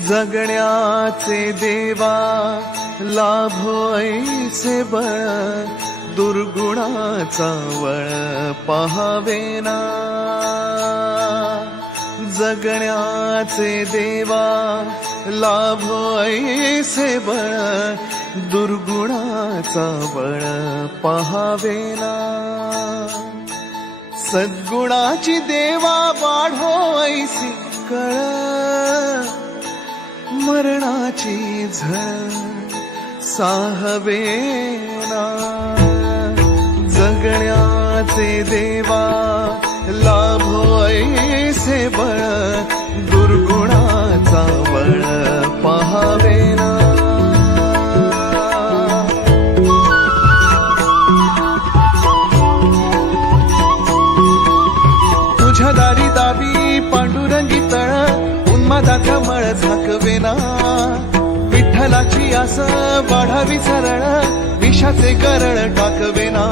जगण्याचे देवा लाभो ऐसे बळ, दुर्गुणाचा वळ पहावेना. जगण्याचे देवा लाभो ऐसे बळ, दुर्गुणाचा बळ पहावेना. सद्गुणाची देवा वाढो ऐसी कळ, मरणाची झळ साहवेना. जगण्याचे देवा लाभो ऐसे बळ, दुर्गुणाचा बळ पहावेना. तुझ्या दारी दावी पांडुरंगी तळ, उन्मादाचा मळ झाकवेना. विठ्ठलाची आस वाढावी सरळ, विषाचे गरळ टाकवेना.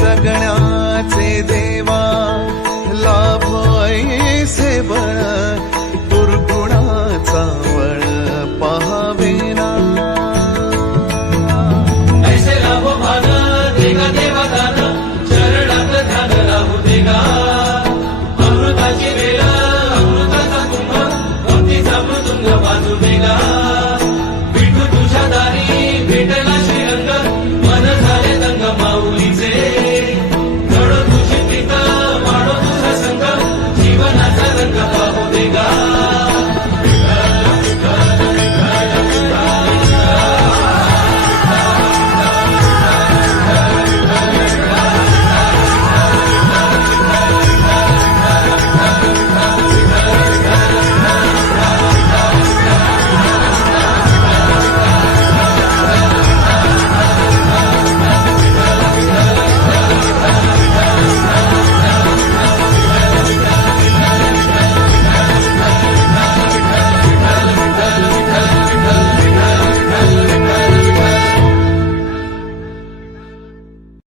जगण्याचे देवा लाभो ऐसे बळ, दुर्गुणाचा बळ पहावेना. ऐसे लाभो भान देगा देवा दान, चरणात ध्यान राहू देगा. अमृताची वेळ अमृताचा कुंभ, भक्तीचा मृदुंग वाजू देगा. विठू तुझ्या दारी भेटला श्रीरंग, मन झाले दंग माऊलीचे. घडो तुझी प्रीत वाढो तुझा संग, जीवनाचा रंग पाहू देगा.